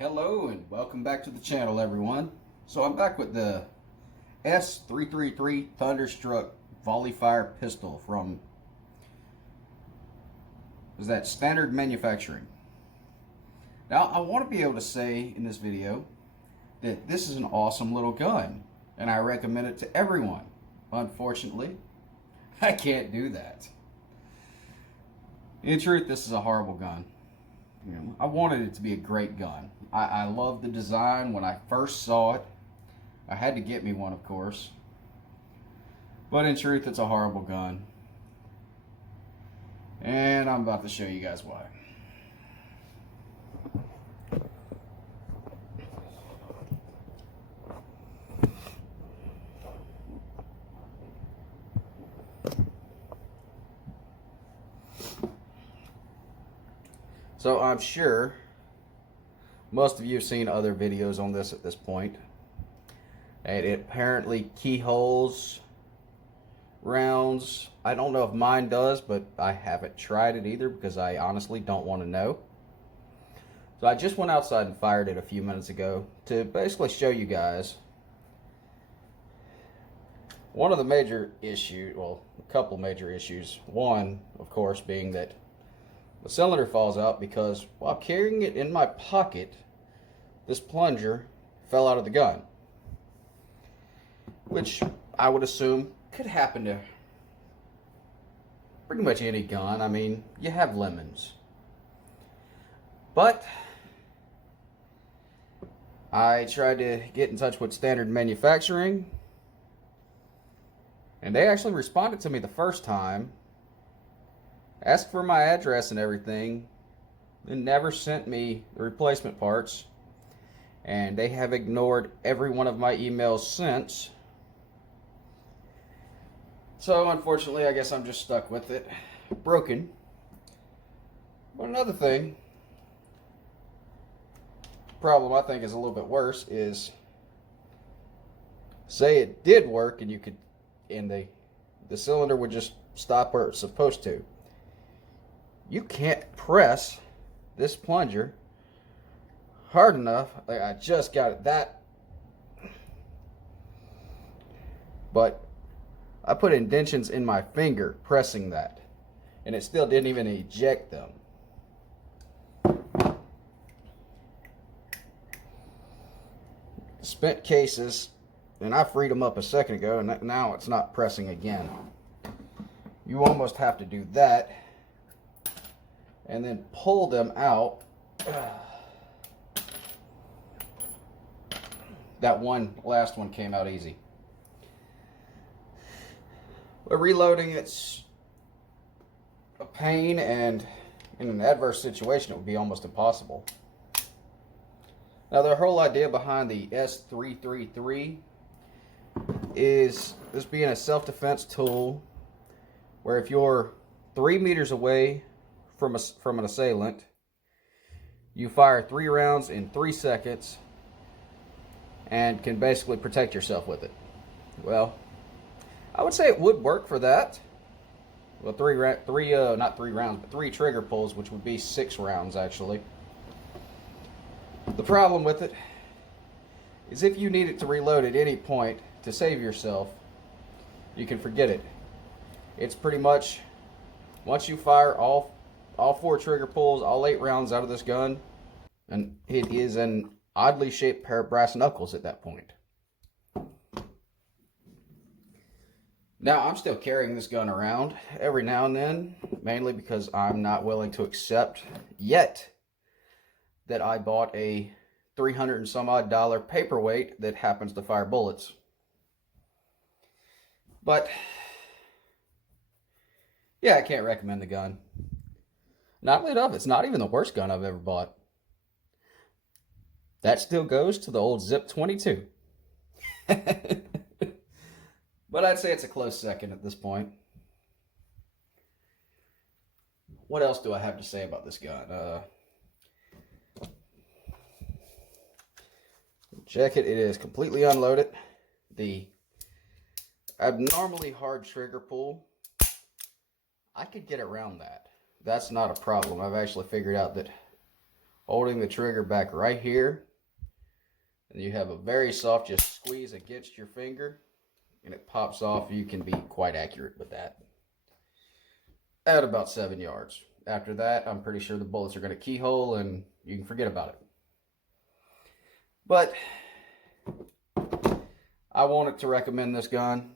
Hello and welcome back to the channel, everyone. So I'm back with the S333 Thunderstruck volley fire pistol from, is that Standard Manufacturing. Now I want to be able to say in this video that this is an awesome little gun and I recommend it to everyone. Unfortunately, I can't do that. In truth, this is a horrible gun. You know, I wanted it to be a great gun. I loved the design when I first saw it. I had to get me one, of course. But in truth, it's a horrible gun. And I'm about to show you guys why. So I'm sure most of you have seen other videos on this at this point. And it apparently keyholes rounds. I don't know if mine does, but I haven't tried it either because I honestly don't want to know. So I just went outside and fired it a few minutes ago to basically show you guys one of the major issues, well, a couple major issues. One, of course, being that the cylinder falls out because while carrying it in my pocket, this plunger fell out of the gun. Which I would assume could happen to pretty much any gun. I mean, you have lemons. But I tried to get in touch with Standard Manufacturing, and they actually responded to me the first time, asked for my address and everything, and never sent me the replacement parts. And they have ignored every one of my emails since. So unfortunately, I guess I'm just stuck with it. Broken. But another thing, problem I think is a little bit worse is, say it did work and you could, and the cylinder would just stop where it's supposed to. You can't press this plunger hard enough. Like, I just got it that, but I put indentions in my finger pressing that, and it still didn't even eject them. Spent cases, and I freed them up a second ago, and now it's not pressing again. You almost have to do that and then pull them out. That last one came out easy. But reloading, it's a pain, and in an adverse situation, it would be almost impossible. Now, the whole idea behind the S333 is this being a self-defense tool where if you're 3 meters away from an assailant, you fire 3 rounds in 3 seconds and can basically protect yourself with it. Well, I would say it would work for that. Well, not 3 rounds, but 3 trigger pulls, which would be 6 rounds actually. The problem with it is if you need it to reload at any point to save yourself, you can forget it. It's pretty much, once you fire all 4 trigger pulls, all 8 rounds out of this gun, and it is an oddly shaped pair of brass knuckles at that point. Now, I'm still carrying this gun around every now and then, mainly because I'm not willing to accept yet that I bought a $300 and some odd paperweight that happens to fire bullets. But yeah, I can't recommend the gun. Not only enough, it's not even the worst gun I've ever bought. That still goes to the old Zip 22. But I'd say it's a close second at this point. What else do I have to say about this gun? Check it. It is completely unloaded. The abnormally hard trigger pull, I could get around that. That's not a problem. I've actually figured out that holding the trigger back right here. And you have a very soft, just squeeze against your finger and it pops off. You can be quite accurate with that. At about 7 yards. After that, I'm pretty sure the bullets are going to keyhole and you can forget about it. But I wanted to recommend this gun.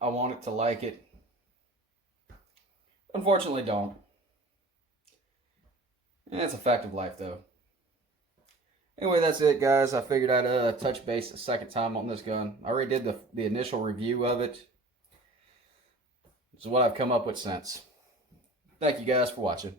I wanted to like it. Unfortunately, don't. And it's a fact of life, though. Anyway, that's it, guys. I figured I'd touch base a second time on this gun. I already did the initial review of it. This is what I've come up with since. Thank you guys for watching.